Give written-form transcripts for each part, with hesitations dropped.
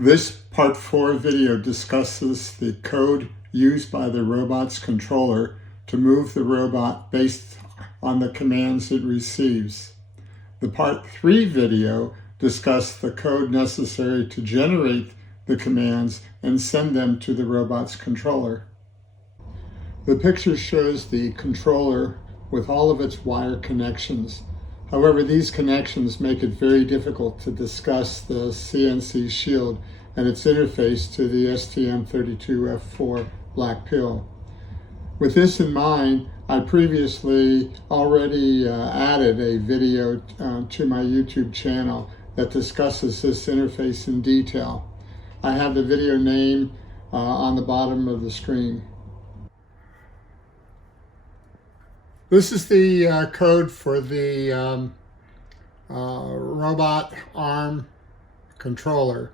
This Part 4 video discusses the code used by the robot's controller to move the robot based on the commands it receives. The Part 3 video discussed the code necessary to generate the commands and send them to the robot's controller. The picture shows the controller with all of its wire connections. However, these connections make it very difficult to discuss the CNC shield and its interface to the STM32F4 Black Pill. With this in mind, I previously already added a video to my YouTube channel that discusses this interface in detail. I have the video name on the bottom of the screen. This is the code for the robot arm controller.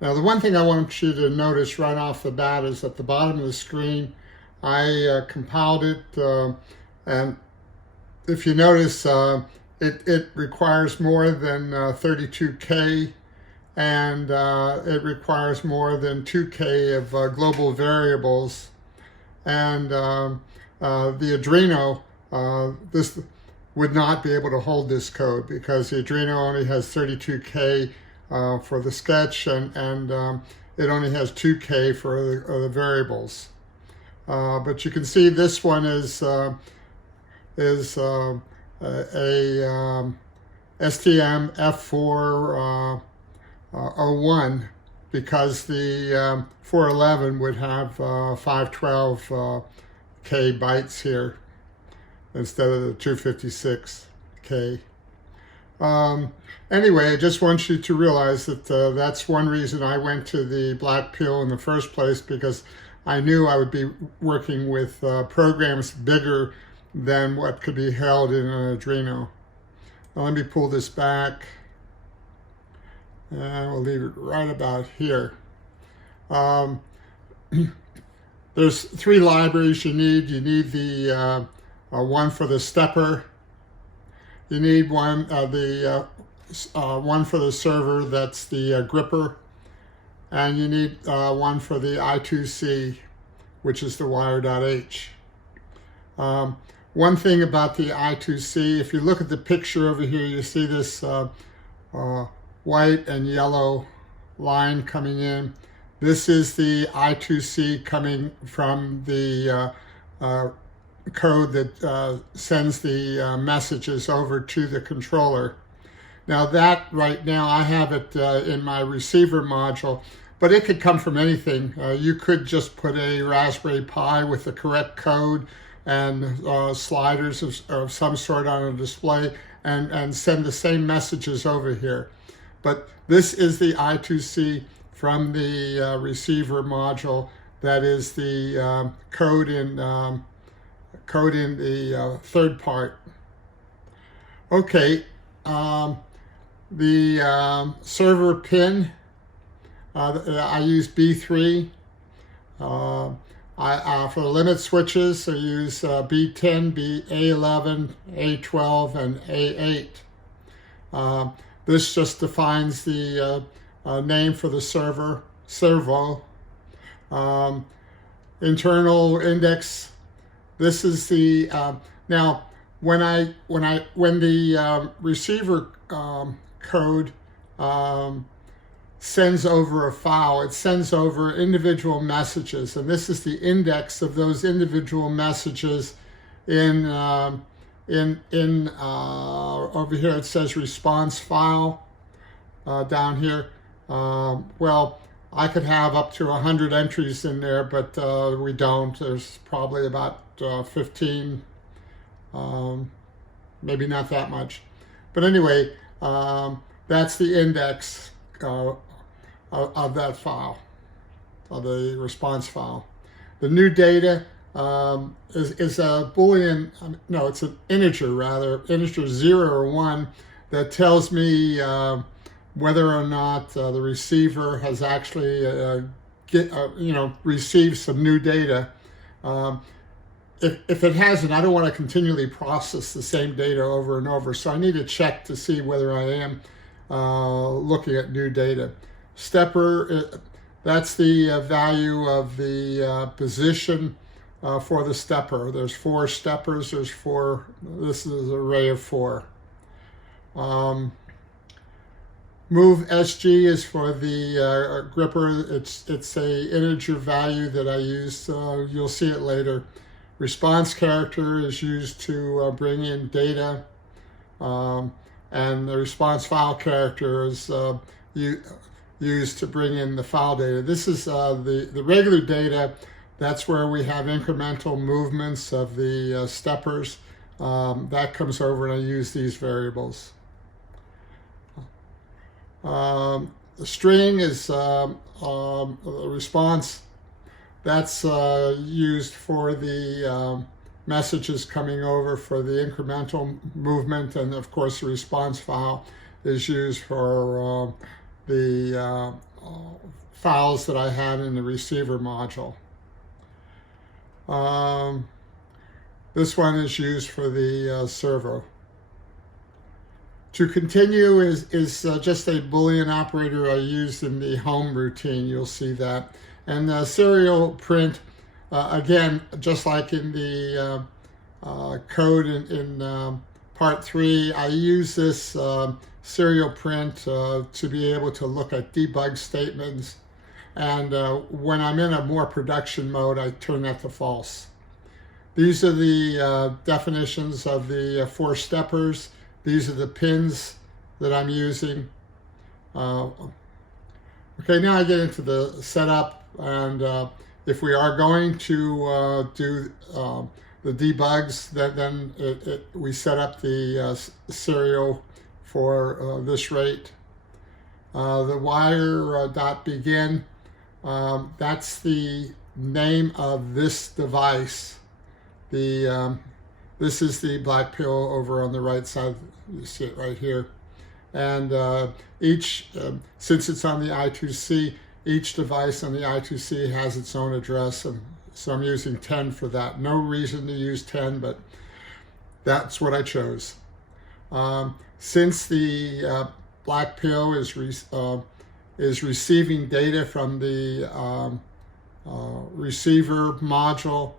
Now, the one thing I want you to notice right off the bat is at the bottom of the screen, I compiled it, and if you notice, it requires more than 32K, and it requires more than 2K of global variables, and the Arduino, this would not be able to hold this code because the Arduino only has 32K for the sketch, and it only has 2K for the variables. But you can see this one is a STM32F4 01 because the 411 would have 512K bytes here instead of the 256K. Anyway, I just want you to realize that that's one reason I went to the Black Pill in the first place, because I knew I would be working with programs bigger than what could be held in an Arduino. Now, let me pull this back, and we'll leave it right about here. There's three libraries you need. You need the one for the stepper. You need one for the server, that's the gripper, and you need one for the I2C, which is the wire.h. One thing about the I2C, if you look at the picture over here, you see this white and yellow line coming in. This is the I2C coming from the code that sends the messages over to the controller. Now that right now I have it in my receiver module, but it could come from anything. You could just put a Raspberry Pi with the correct code and sliders of some sort on a display and send the same messages over here. But this is the I2C from the receiver module. That is the code in the third part. Okay, the server pin, I use B3. For the limit switches, I use B10, A11, A12, and A8. This just defines the name for the server, Servo. Internal index. This is the now when the receiver code sends over a file, it sends over individual messages, and this is the index of those individual messages in over here it says response file down here. Well, I could have up to 100 entries in there, but we don't. There's probably about 15, maybe not that much. But anyway, that's the index of that file, of the response file. The new data is a Boolean, no, it's an integer rather, integer 0 or 1, that tells me whether or not the receiver has actually received some new data. If it hasn't, I don't want to continually process the same data over and over, so I need to check to see whether I am looking at new data. stepper, that's the value of the position for the stepper. There's 4 steppers. There's 4. This is an array of 4. Move SG is for the gripper. It's a integer value that I use. You'll see it later. Response character is used to bring in data, and the response file character is used to bring in the file data. This is the regular data. That's where we have incremental movements of the steppers. That comes over, and I use these variables. The string is a response. That's used for the messages coming over for the incremental movement, and of course the response file is used for the files that I had in the receiver module. This one is used for the servo. To continue is just a Boolean operator I used in the home routine. You'll see that. And serial print, again, just like in the code in part 3, I use this serial print to be able to look at debug statements. And when I'm in a more production mode, I turn that to false. These are the definitions of the 4 steppers. These are the pins that I'm using. Okay, now I get into the setup, and if we are going to do the debugs, then we set up the serial for this rate. The wire dot begin, that's the name of this device. This is the Black Pill over on the right side. You see it right here. And since it's on the I2C, each device on the I2C has its own address, and so I'm using 10 for that. No reason to use 10, but that's what I chose. Since the Black Pill is receiving data from the receiver module,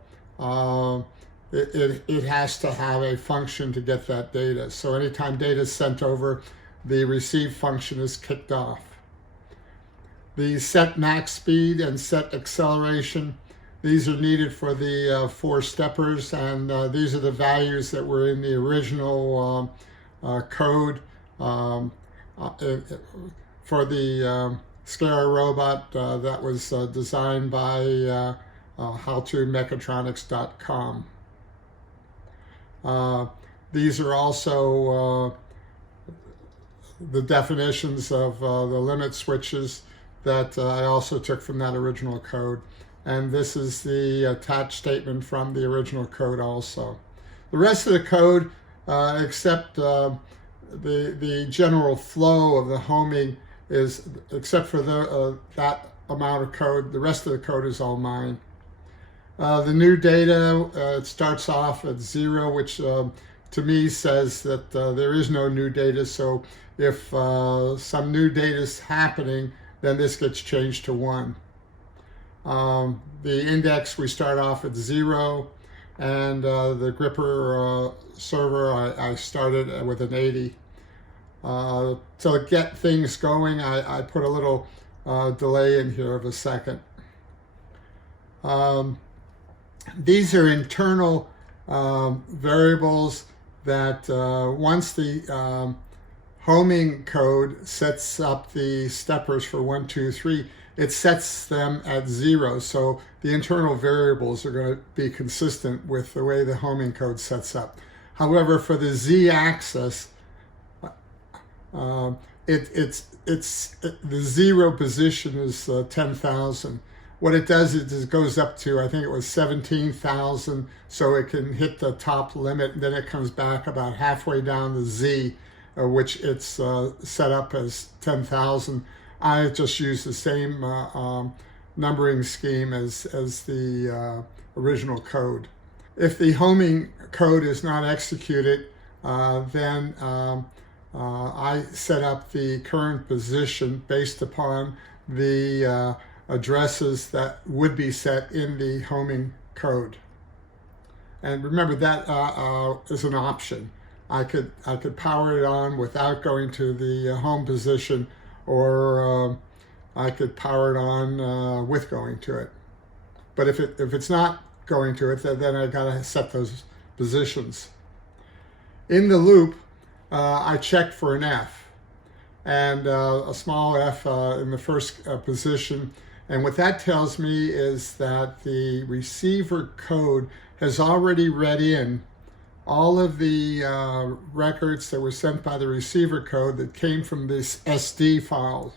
it has to have a function to get that data. So anytime data is sent over, the receive function is kicked off. The set max speed and set acceleration, these are needed for the 4 steppers, and these are the values that were in the original code for the SCARA Robot that was designed by howtomechatronics.com. These are also the definitions of the limit switches that I also took from that original code. And this is the attached statement from the original code also. The rest of the code, except the general flow of the homing, is, except for that amount of code, the rest of the code is all mine. The new data, it starts off at 0, which to me says that there is no new data. So if some new data is happening, then this gets changed to 1. The index, we start off at 0, and the gripper server, I started with an 80. To get things going, I put a little delay in here of a second. These are internal variables that once the homing code sets up the steppers for 1, 2, 3, it sets them at 0. So the internal variables are going to be consistent with the way the homing code sets up. However, for the z-axis, the 0 position is 10,000. What it does is it goes up to, I think it was 17,000, so it can hit the top limit, and then it comes back about halfway down the Z, which it's set up as 10,000. I just use the same numbering scheme as the original code. If the homing code is not executed, then I set up the current position based upon the addresses that would be set in the homing code. And remember, that is an option. I could power it on without going to the home position, or I could power it on with going to it. But if it's not going to it, then I gotta set those positions. In the loop, I checked for an F, and a small F in the first position. And what that tells me is that the receiver code has already read in all of the records that were sent by the receiver code that came from this SD file.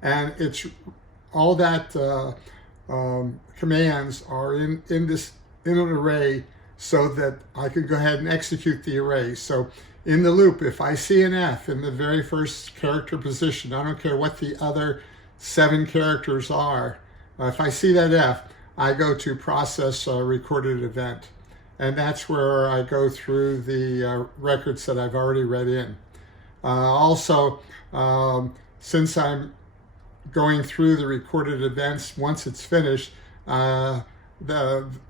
And it's all that commands are in an array, so that I could go ahead and execute the array. So in the loop, if I see an F in the very first character position, I don't care what the other 7 characters are, if I see that F, I go to process a recorded event. And that's where I go through the records that I've already read in. Also, since I'm going through the recorded events, once it's finished, there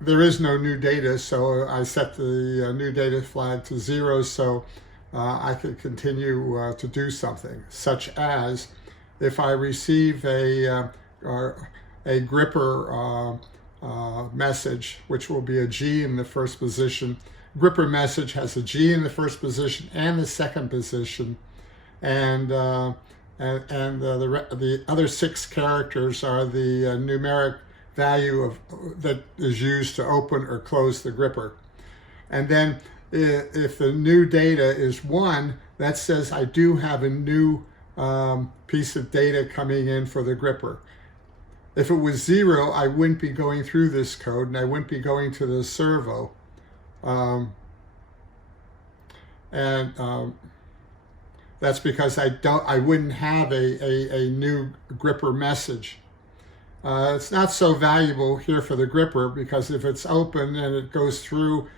is no new data, so I set the new data flag to 0, so I could continue to do something, such as if I receive a gripper message, which will be a G in the first position. Gripper message has a G in the first position and the second position, and the other 6 characters are the numeric value that is used to open or close the gripper. And then if the new data is 1, that says I do have a new piece of data coming in for the gripper. If it was 0, I wouldn't be going through this code, and I wouldn't be going to the servo. That's because I wouldn't have a new gripper message. It's not so valuable here for the gripper, because if it's open and it goes through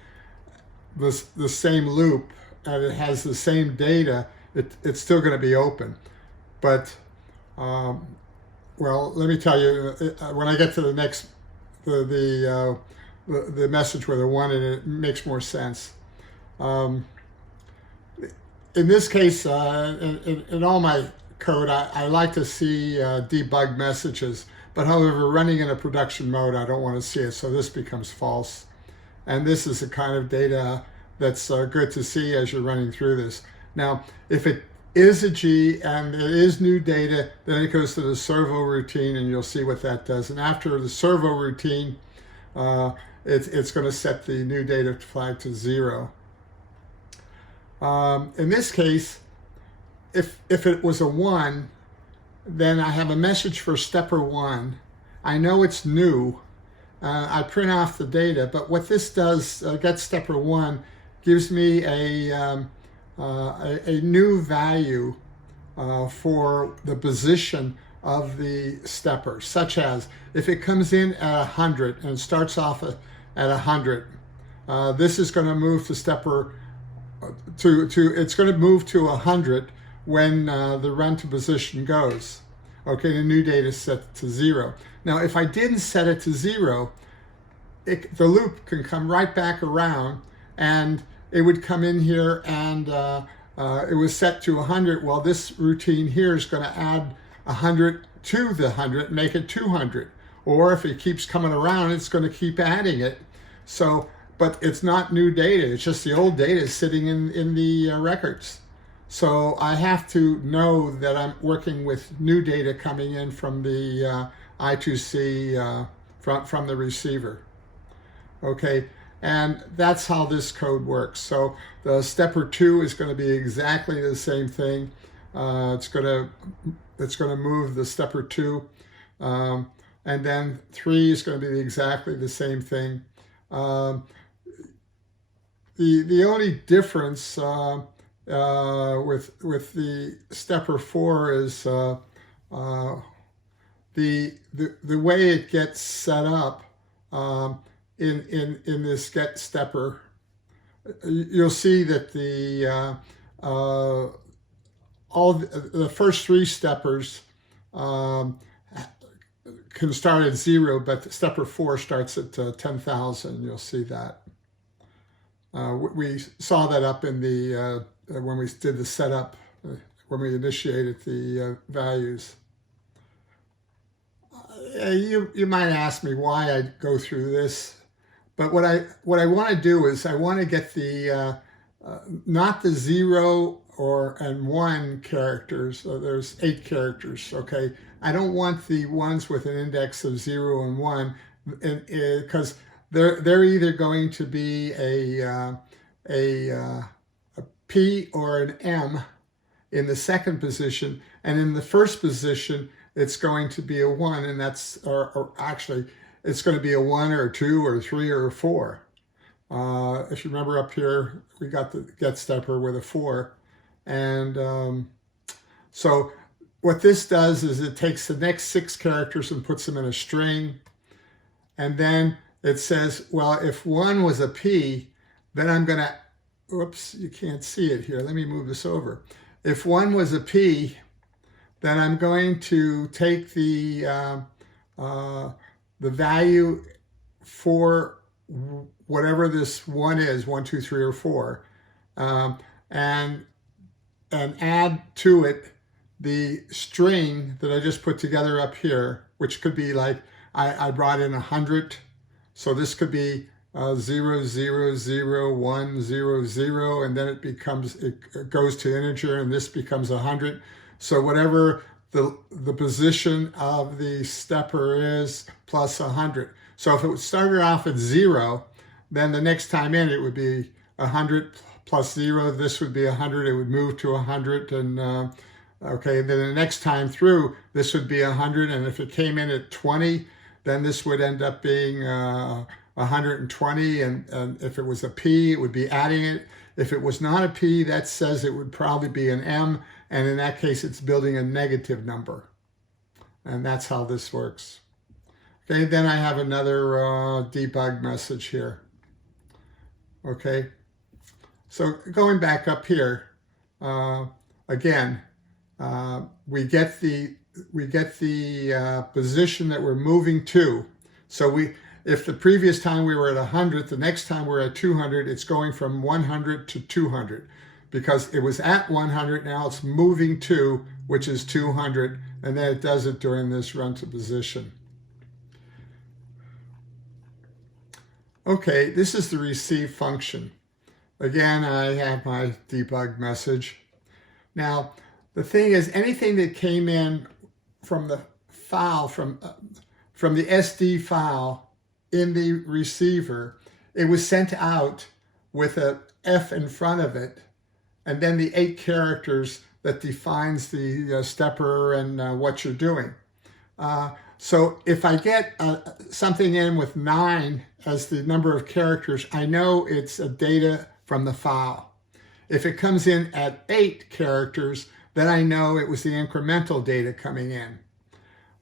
the same loop and it has the same data, it's still going to be open. But well, let me tell you, when I get to the next, the message with a 1 in it, makes more sense. In this case, in all my code, I like to see debug messages, but however, running in a production mode, I don't want to see it, so this becomes false. And this is the kind of data that's good to see as you're running through this. Now, if it is a G and there is new data, then it goes to the servo routine, and you'll see what that does. And after the servo routine, it's going to set the new data flag to 0. In this case, if it was a 1, then I have a message for stepper 1. I know it's new. I print off the data, but what this does, get stepper 1, gives me a new value for the position of the stepper, such as if it comes in at 100 and starts off at 100, this is going to move to stepper it's going to move to 100 when the run to position goes. Okay, the new data is set to 0. Now, if I didn't set it to 0, the loop can come right back around, and it would come in here and it was set to 100. Well, this routine here is going to add 100 to the 100, make it 200. Or if it keeps coming around, it's going to keep adding it. So, but it's not new data. It's just the old data sitting in the records. So I have to know that I'm working with new data coming in from the I2C from the receiver. Okay, and that's how this code works. So the stepper 2 is going to be exactly the same thing. It's going to move the stepper 2, and then 3 is going to be exactly the same thing. The only difference with the stepper 4 is the way it gets set up in this get stepper. You'll see that all the first three steppers can start at 0, but stepper 4 starts at 10,000. You'll see that. We saw that up in the when we did the setup, when we initiated the values. You might ask me why I go through this, but what I want to do is I want to get the not the 0 and 1 characters. So there's 8 characters. Okay, I don't want the ones with an index of 0 and 1, because they're either going to be a P or an M in the second position, and in the first position it's going to be a 1, and that's or actually it's going to be a 1 or a 2 or a 3 or a 4. If you remember up here, we got the get stepper with a 4, and so what this does is it takes the next 6 characters and puts them in a string, and then it says, well, if 1 was a P, then I'm going to, oops, you can't see it here. Let me move this over. If 1 was a P, then I'm going to take the value for whatever this 1 is, 1, 2, 3, or 4, and add to it the string that I just put together up here, which could be like, I brought in 100. So this could be 0, 0, 0, 1, 0, 0, and then it goes to integer, and this becomes 100. So whatever the position of the stepper is plus 100. So if it started off at 0, then the next time in it would be 100 plus 0. This would be 100. It would move to 100, and okay. Then the next time through, this would be 100, and if it came in at 20, then this would end up being 120, and if it was a P, it would be adding it. If it was not a P, that says it would probably be an M, and in that case, it's building a negative number. And that's how this works. Okay, then I have another debug message here. Okay, so going back up here, again, we get the position that we're moving to. So if the previous time we were at 100, the next time we're at 200, it's going from 100 to 200, because it was at 100, now it's moving to, which is 200, and then it does it during this run to position. Okay, this is the receive function. Again, I have my debug message. Now, the thing is, anything that came in from the file, from the SD file in the receiver, it was sent out with a F in front of it, and then the 8 characters that defines the stepper and what you're doing. So if I get something in with 9 as the number of characters, I know it's a data from the file. If it comes in at 8 characters, then I know it was the incremental data coming in.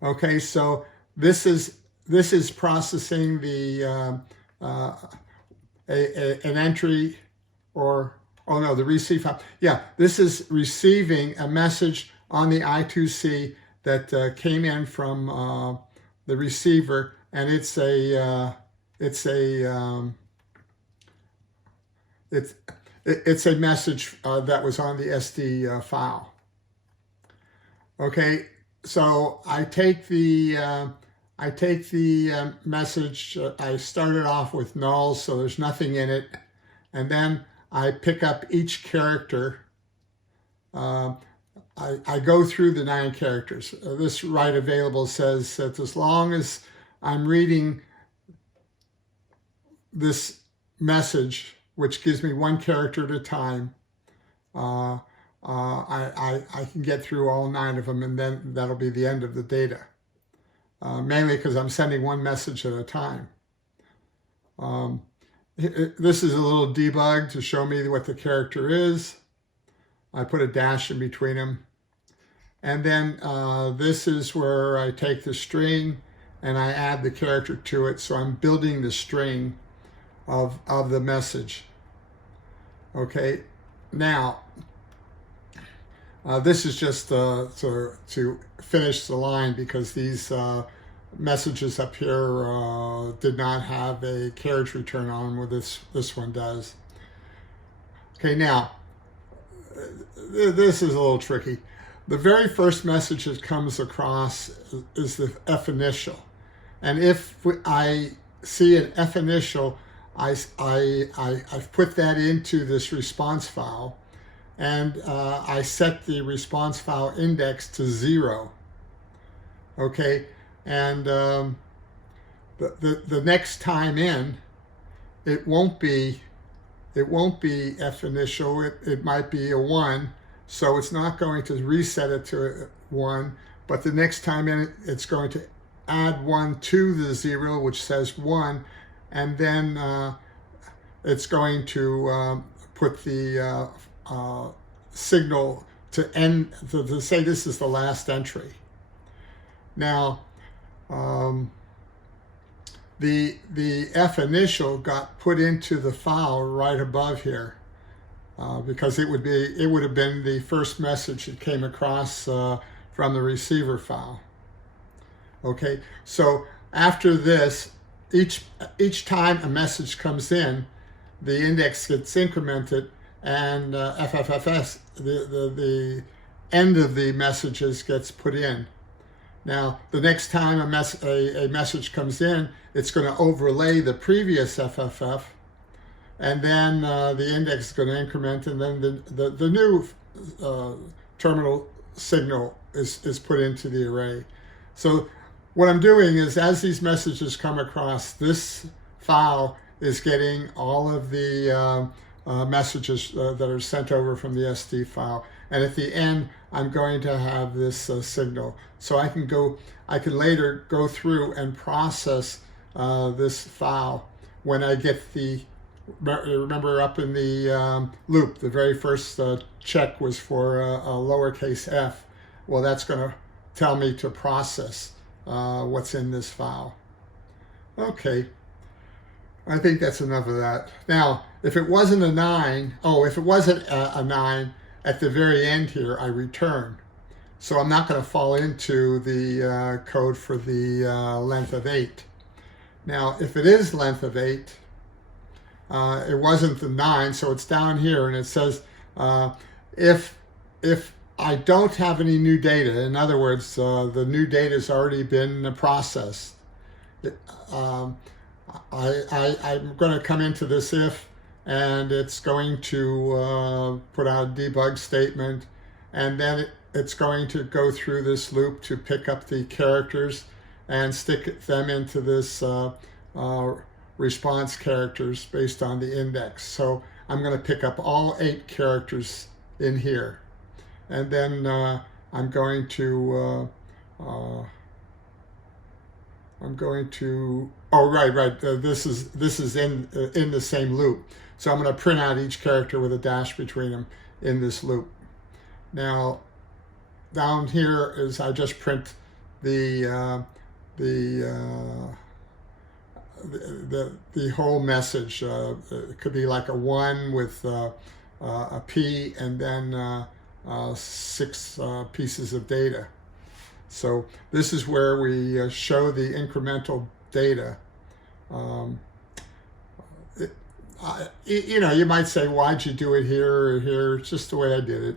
Okay, so this is processing the an entry, or oh no, the receive file. Yeah, this is receiving a message on the I2C that came in from the receiver, and it's a message that was on the SD file. Okay, so I take the message. I started off with null, so there's nothing in it, and then I pick up each character. I go through the 9 characters. This write available says that as long as I'm reading this message, which gives me 1 character at a time, I can get through all 9 of them, and then that'll be the end of the data. Mainly because I'm sending 1 message at a time. This is a little debug to show me what the character is. I put a dash in between them. And then this is where I take the string and I add the character to it. So I'm building the string of the message. Okay, now This is just to finish the line, because these messages up here did not have a carriage return on, where this one does. Okay, now this is a little tricky. The very first message that comes across is the F initial, and if I see an F initial, I've put that into this response file, and I set the response file index to 0. Okay, and the next time in, it won't be F initial. It might be a 1, so it's not going to reset it to 1. But the next time in, it's going to add 1 to the 0, which says 1, and then it's going to put the signal to end, to say this is the last entry. Now, the F initial got put into the file right above here, because it would have been the first message that came across from the receiver file. Okay, so after this, each time a message comes in, the index gets incremented, and FFFS, the end of the messages, gets put in. Now, the next time a message comes in, it's going to overlay the previous FFF, and then the index is going to increment, and then the new terminal signal is put into the array. So what I'm doing is, as these messages come across, this file is getting all of the messages that are sent over from the SD file, and at the end I'm going to have this signal, so I can later go through and process this file when I get the, remember up in the loop, the very first check was for a lowercase f. Well, that's going to tell me to process what's in this file. Okay, I think that's enough of that. Now, if it wasn't a 9, if it wasn't a 9, at the very end here, I return. So I'm not going to fall into the code for the length of 8. Now, if it is length of 8, it wasn't the 9, so it's down here, and it says if I don't have any new data, in other words, the new data has already been processed, I'm going to come into this if, and it's going to put out a debug statement, and then it's going to go through this loop to pick up the characters and stick them into this response characters based on the index. So I'm going to pick up all 8 characters in here, and then I'm going to this is in the same loop. So I'm going to print out each character with a dash between them in this loop. Now, down here is I just print the whole message. It could be like a 1 with a P and then 6 pieces of data. So this is where we show the incremental data. You might say, why'd you do it here or here? It's just the way I did it.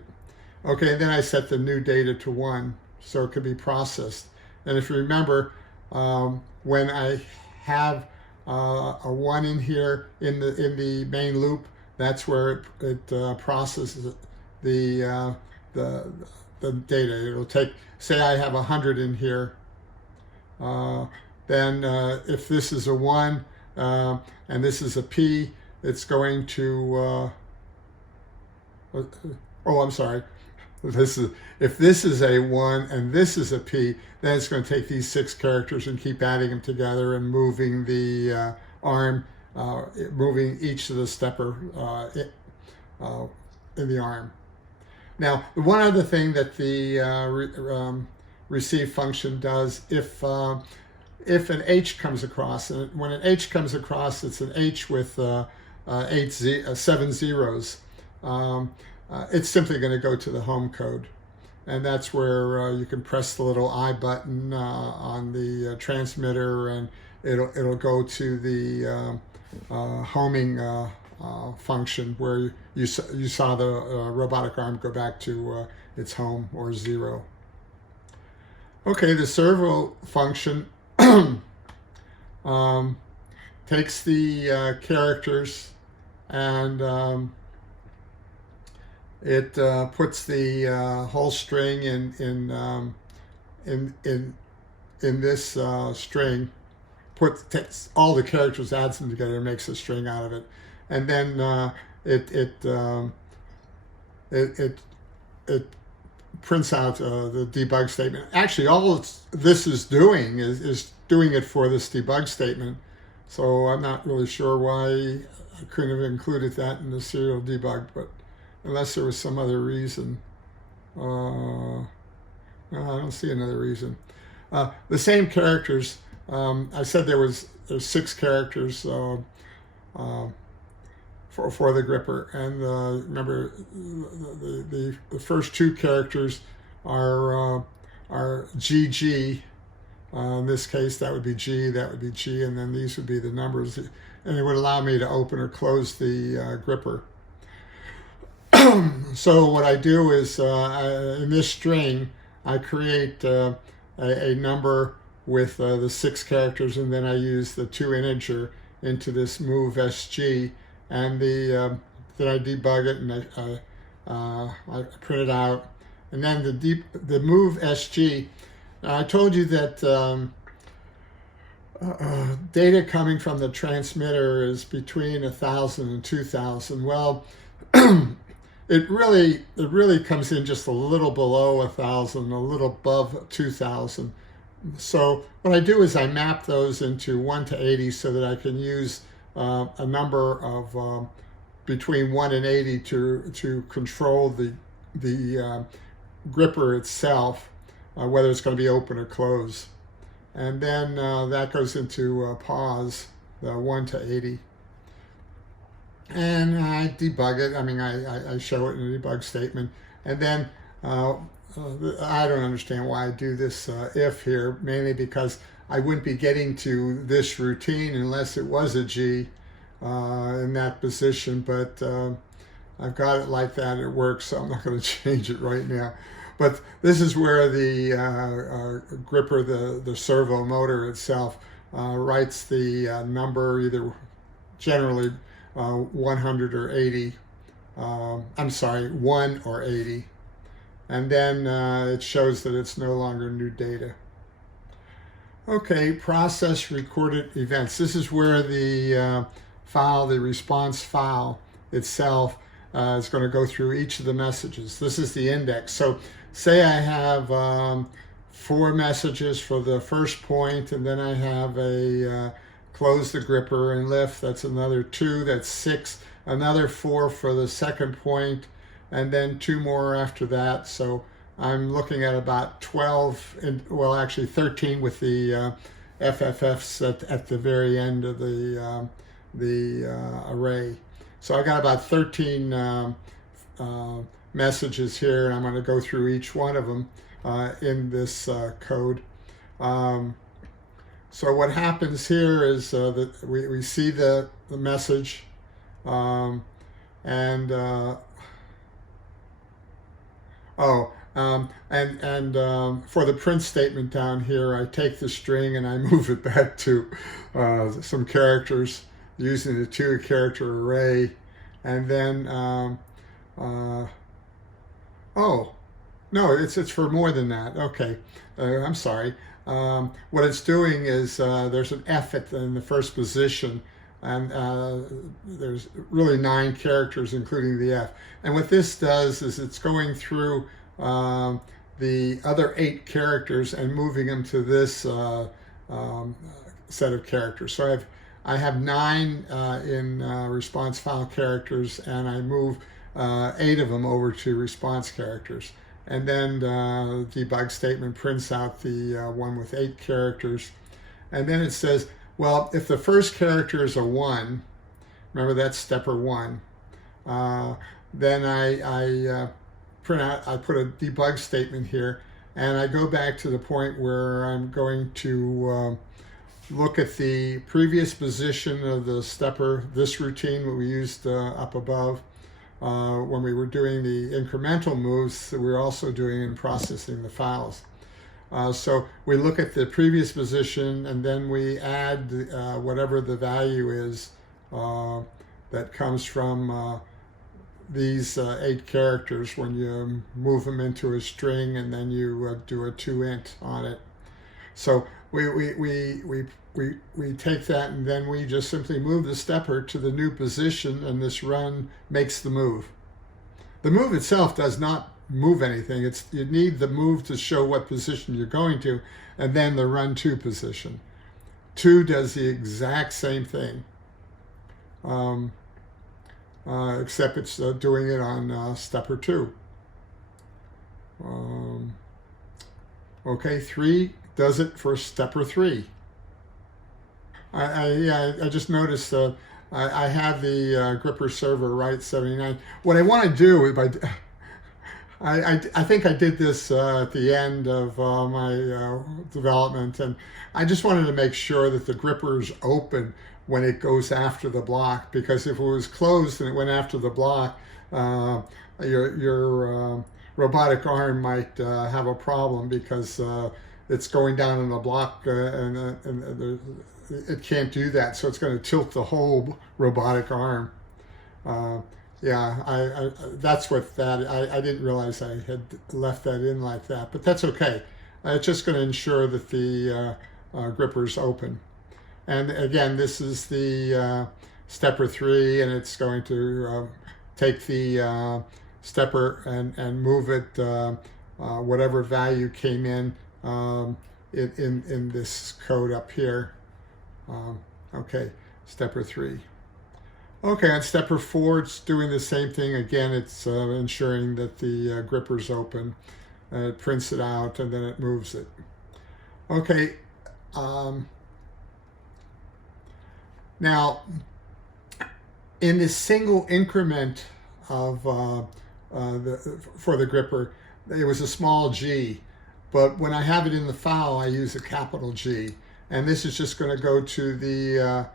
Okay, and then I set the new data to 1, so it could be processed. And if you remember, when I have a 1 in here in the main loop, that's where it processes the data. It'll take, say I have 100 in here, then if this is a 1 and this is a P, it's going to, I'm sorry. If this is a 1 and this is a P, then it's going to take these 6 characters and keep adding them together and moving the arm, moving each of the stepper in the arm. Now, one other thing that the receive function does, if an H comes across, and when an H comes across, it's an H with 7 zeros. It's simply going to go to the home code. and that's where you can press the little I button on the transmitter, and it'll go to the homing function where you saw the robotic arm go back to its home or 0. Okay, the servo function takes the characters and it puts the whole string in this string. Takes all the characters, adds them together, and makes a string out of it, and then it prints out the debug statement. Actually, all this is doing is doing it for this debug statement. So I'm not really sure why I couldn't have included that in the serial debug, but unless there was some other reason. No, I don't see another reason. The same characters. I said there's 6 characters for the gripper, and remember the first 2 characters are GG. In this case, that would be G, that would be G, and then these would be the numbers, and it would allow me to open or close the gripper. So what I do is in this string, I create a number with the 6 characters, and then I use the 2 integer into this move SG, and then I debug it, and I print it out, and then the move SG. I told you that data coming from the transmitter is between 1,000 and 2,000. Well, it really comes in just a little below 1,000, a little above 2,000. So what I do is I map those into 1 to 80 so that I can use a number of between 1 and 80 to control the gripper itself, whether it's going to be open or closed. And then that goes into pause, the 1 to 80. And I debug it. I mean, I show it in a debug statement. And then I don't understand why I do this if here, mainly because I wouldn't be getting to this routine unless it was a G in that position. But I've got it like that. It works, so I'm not going to change it right now. But this is where the gripper, the servo motor itself, writes the number either generally 100 or 80. I'm sorry, 1 or 80. And then it shows that it's no longer new data. Okay, process recorded events. This is where the file, the response file itself, is going to go through each of the messages. This is the index. So say I have 4 messages for the first point, and then I have a close the gripper and lift. That's another 2, that's 6. Another 4 for the second point, and then 2 more after that. So I'm looking at about 12, well actually 13 with the FFFs at the very end of the array. So I got about 13 messages here, and I'm going to go through each one of them in this code. So what happens here is that we see the message, for the print statement down here, I take the string and I move it back to some characters using the 2-character array, and then oh no, it's for more than that. Okay, I'm sorry. What it's doing is there's an F in the first position, and there's really 9 characters including the F. And what this does is it's going through the other 8 characters and moving them to this set of characters. So I have 9 in response file characters, and I move 8 of them over to response characters. And then the debug statement prints out the one with 8 characters. And then it says, well, if the first character is a 1, remember that's stepper 1, then I print out, I put a debug statement here, and I go back to the point where I'm going to look at the previous position of the stepper, this routine that we used up above. When we were doing the incremental moves that we were also doing in processing the files. So we look at the previous position, and then we add whatever the value is that comes from these 8 characters when you move them into a string, and then you do a toInt on it. So we take that, and then we just simply move the stepper to the new position, and this run makes the move. The move itself does not move anything. You need the move to show what position you're going to, and then the run to position. 2 does the exact same thing, except it's doing it on stepper 2. Okay, 3 does it for stepper 3. I just noticed I have the gripper server right 79. What I want to do is I think I did this at the end of my development, and I just wanted to make sure that the gripper is open when it goes after the block, because if it was closed and it went after the block, your robotic arm might have a problem, because it's going down in the block and it can't do that, so it's going to tilt the whole robotic arm. Yeah, that's what that, I didn't realize I had left that in like that, but that's okay. It's just going to ensure that the gripper's open. And again, this is the stepper 3, and it's going to take the stepper and move it whatever value came in this code up here. Okay, stepper 3. Okay, on stepper 4, it's doing the same thing. Again, it's ensuring that the gripper's open. It prints it out, and then it moves it. Okay, now, in this single increment of for the gripper, it was a small g, but when I have it in the file, I use a capital G. And this is just going to go to the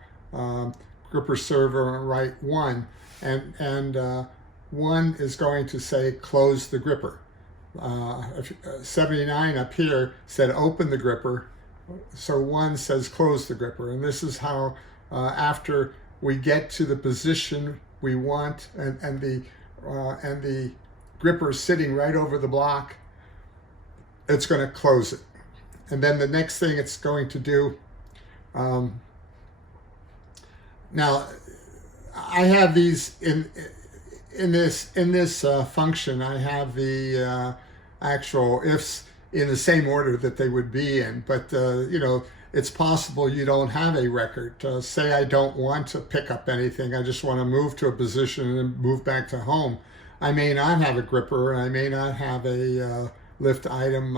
gripper server write 1, and 1 is going to say close the gripper. 79 up here said open the gripper, so 1 says close the gripper. And this is how after we get to the position we want, and the gripper is sitting right over the block, it's going to close it. And then the next thing it's going to do, now I have these in this function. I have the actual ifs in the same order that they would be in, but you know, it's possible you don't have a record. Say I don't want to pick up anything, I just want to move to a position and move back to home. I may not have a gripper, and I may not have a lift item.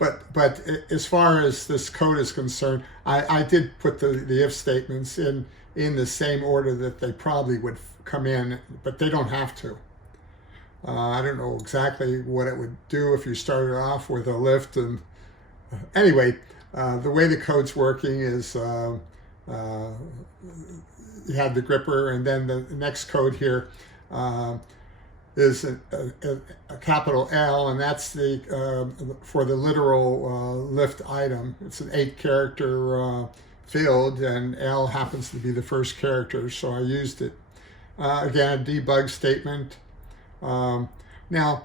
But as far as this code is concerned, I did put the if statements in the same order that they probably would come in, but they don't have to. I don't know exactly what it would do if you started off with a lift. And anyway, the way the code's working is you have the gripper, and then the next code here is a capital L, and that's the for the literal lift item. It's an 8-character field, and L happens to be the first character, so I used it. Again, a debug statement. Now,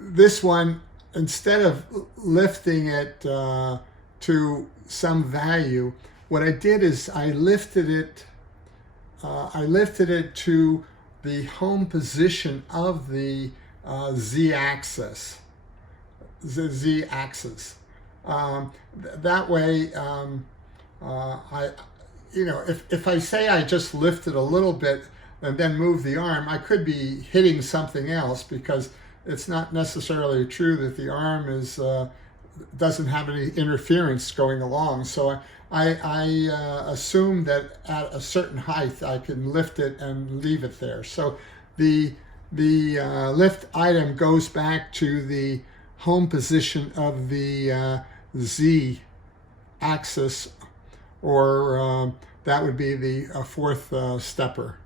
this one, instead of lifting it to some value, what I did is I lifted it to the home position of the z-axis. That way, if I say I just lifted a little bit and then move the arm, I could be hitting something else, because it's not necessarily true that the arm is doesn't have any interference going along. So I assume that at a certain height I can lift it and leave it there. So the the lift item goes back to the home position of the Z axis, or that would be the fourth stepper.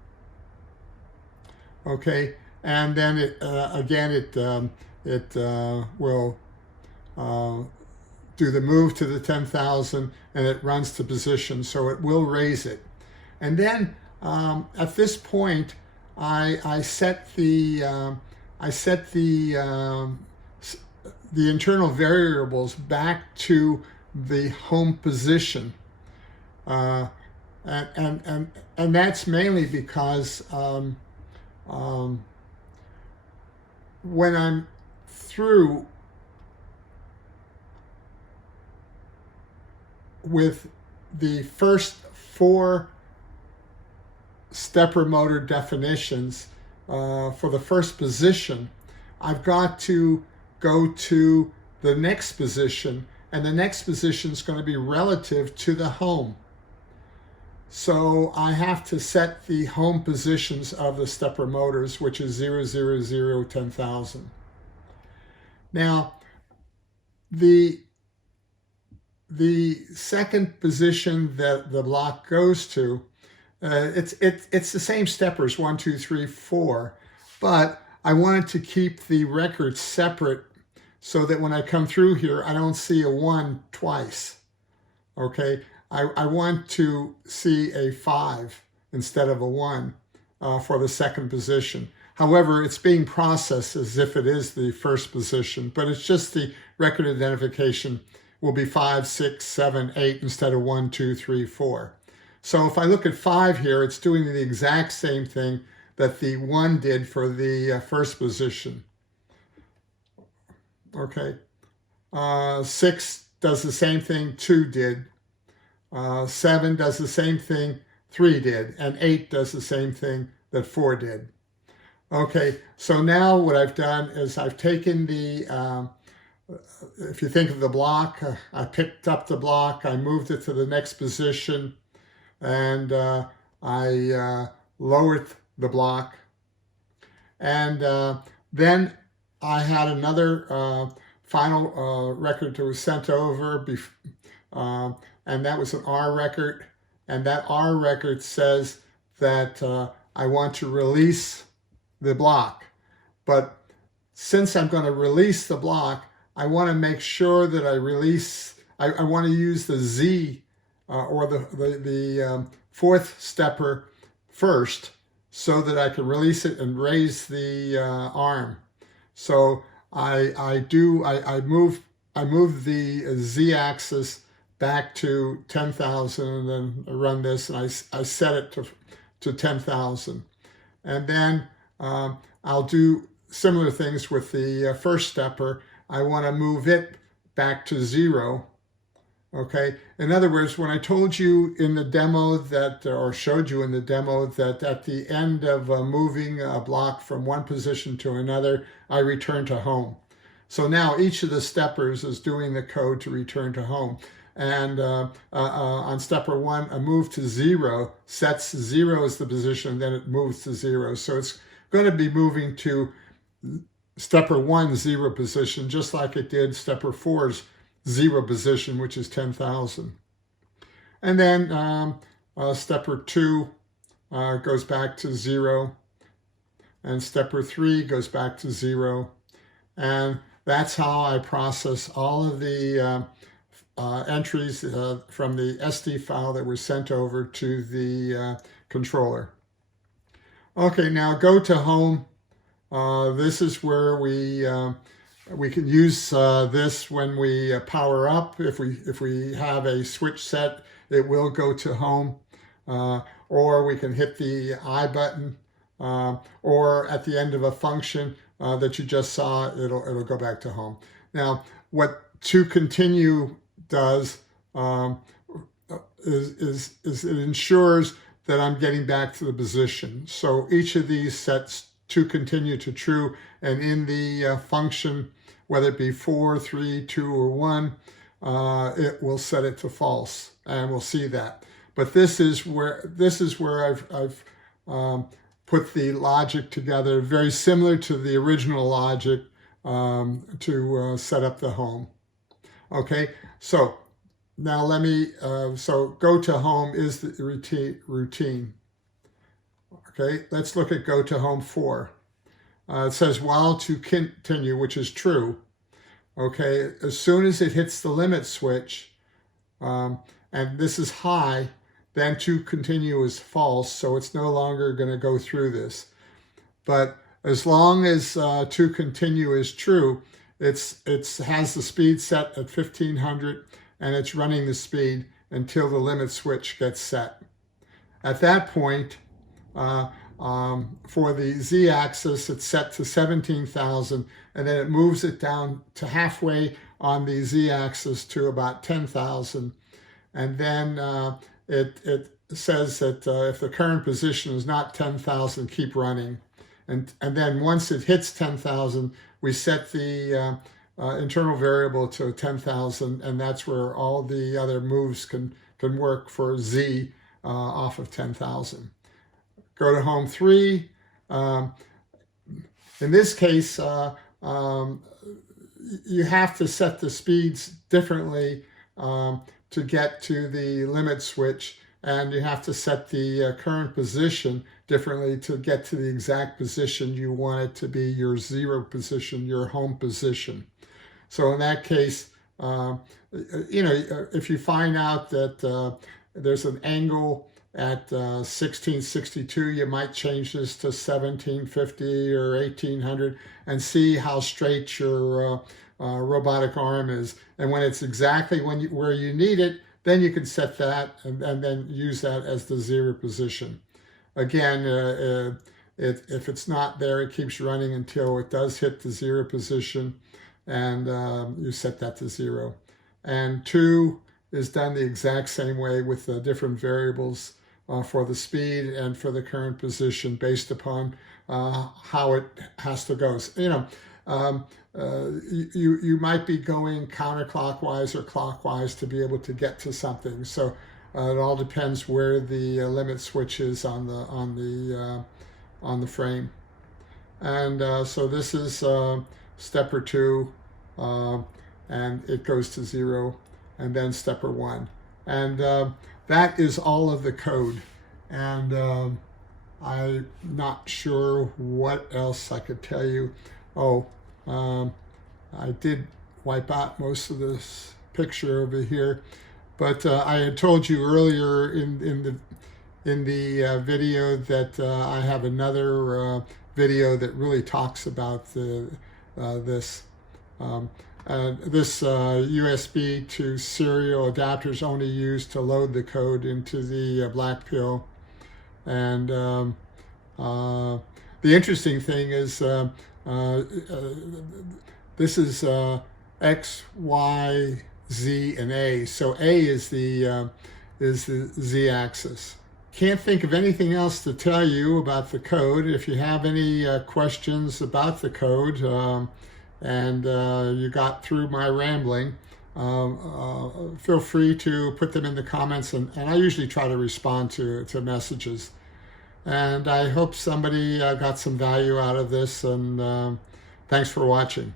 Okay, and then it again it will do the move to the 10,000, and it runs to position, so it will raise it. And then at this point, I set the internal variables back to the home position, and that's mainly because when I'm through with the first 4 stepper motor definitions for the first position, I've got to go to the next position, and the next position is going to be relative to the home. So I have to set the home positions of the stepper motors, which is 0, 0, 0, 10,000. Now, the second position that the block goes to, it's the same steppers, 1, 2, 3, 4, but I wanted to keep the records separate so that when I come through here, I don't see a 1 twice. Okay, I want to see a 5 instead of a 1 for the second position. However, it's being processed as if it is the first position, but it's just the record identification will be 5, 6, 7, 8 instead of 1, 2, 3, 4. So if I look at 5 here, it's doing the exact same thing that the 1 did for the first position. Okay, 6 does the same thing 2 did. 7 does the same thing 3 did, and 8 does the same thing that 4 did. Okay, so now what I've done is I've taken the, if you think of the block, I picked up the block, I moved it to the next position, and I lowered the block. And then I had another final record that was sent over, and that was an R record. And that R record says that I want to release the block. But since I'm going to release the block, I want to make sure that I release, I want to use the Z or the fourth stepper first so that I can release it and raise the arm. So I move the Z axis back to 10,000 and then run this, and I set it to 10,000. And then I'll do similar things with the first stepper. I want to move it back to 0. Okay. In other words, when I told you in the demo that, or showed you in the demo that at the end of moving a block from one position to another, I return to home. So now each of the steppers is doing the code to return to home. And on stepper 1, a move to 0 sets 0 as the position, and then it moves to 0. So it's going to be moving to stepper 1's 0 position, just like it did stepper 4's 0 position, which is 10,000. And then stepper 2 goes back to 0, and stepper 3 goes back to 0. And that's how I process all of the entries from the SD file that were sent over to the controller. Okay, now go to home. This is where we can use this when we power up. If we have a switch set, it will go to home, or we can hit the I button, or at the end of a function that you just saw, it'll go back to home. Now, what to continue does is it ensures that I'm getting back to the position. So each of these sets to continue to true, and in the function, whether it be 4, 3, 2, or 1, it will set it to false, and we'll see that. But this is where I've put the logic together, very similar to the original logic to set up the home. Okay, so now let me, so go to home is the routine. Okay, let's look at go to home 4. It says while to continue, which is true. Okay, as soon as it hits the limit switch, and this is high, then to continue is false, so it's no longer going to go through this. But as long as to continue is true, it has the speed set at 1500, and it's running the speed until the limit switch gets set. At that point, for the z-axis, it's set to 17,000, and then it moves it down to halfway on the z-axis to about 10,000. And then it says that if the current position is not 10,000, keep running. And then once it hits 10,000, we set the internal variable to 10,000, and that's where all the other moves can work for z off of 10,000. Go to home 3. In this case, you have to set the speeds differently to get to the limit switch, and you have to set the current position differently to get to the exact position you want it to be, your 0 position, your home position. So in that case, if you find out that there's an angle at 1662, you might change this to 1750 or 1800 and see how straight your robotic arm is. And when it's exactly where you need it, then you can set that and then use that as the 0 position. Again, if it's not there, it keeps running until it does hit the 0 position, and you set that to 0. And 2 is done the exact same way with the different variables for the speed and for the current position based upon how it has to go. So, you might be going counterclockwise or clockwise to be able to get to something. So it all depends where the limit switch is on the frame. And so this is stepper 2, and it goes to 0, and then stepper 1, and that is all of the code. And I'm not sure what else I could tell you. I did wipe out most of this picture over here, but I had told you earlier in the video that I have another video that really talks about this. This USB to serial adapter is only used to load the code into the Black Pill. And the interesting thing is this is X, Y, Z, and A. So A is the Z-axis. Can't think of anything else to tell you about the code. If you have any questions about the code and you got through my rambling, feel free to put them in the comments, and I usually try to respond to messages. And I hope somebody got some value out of this, and thanks for watching.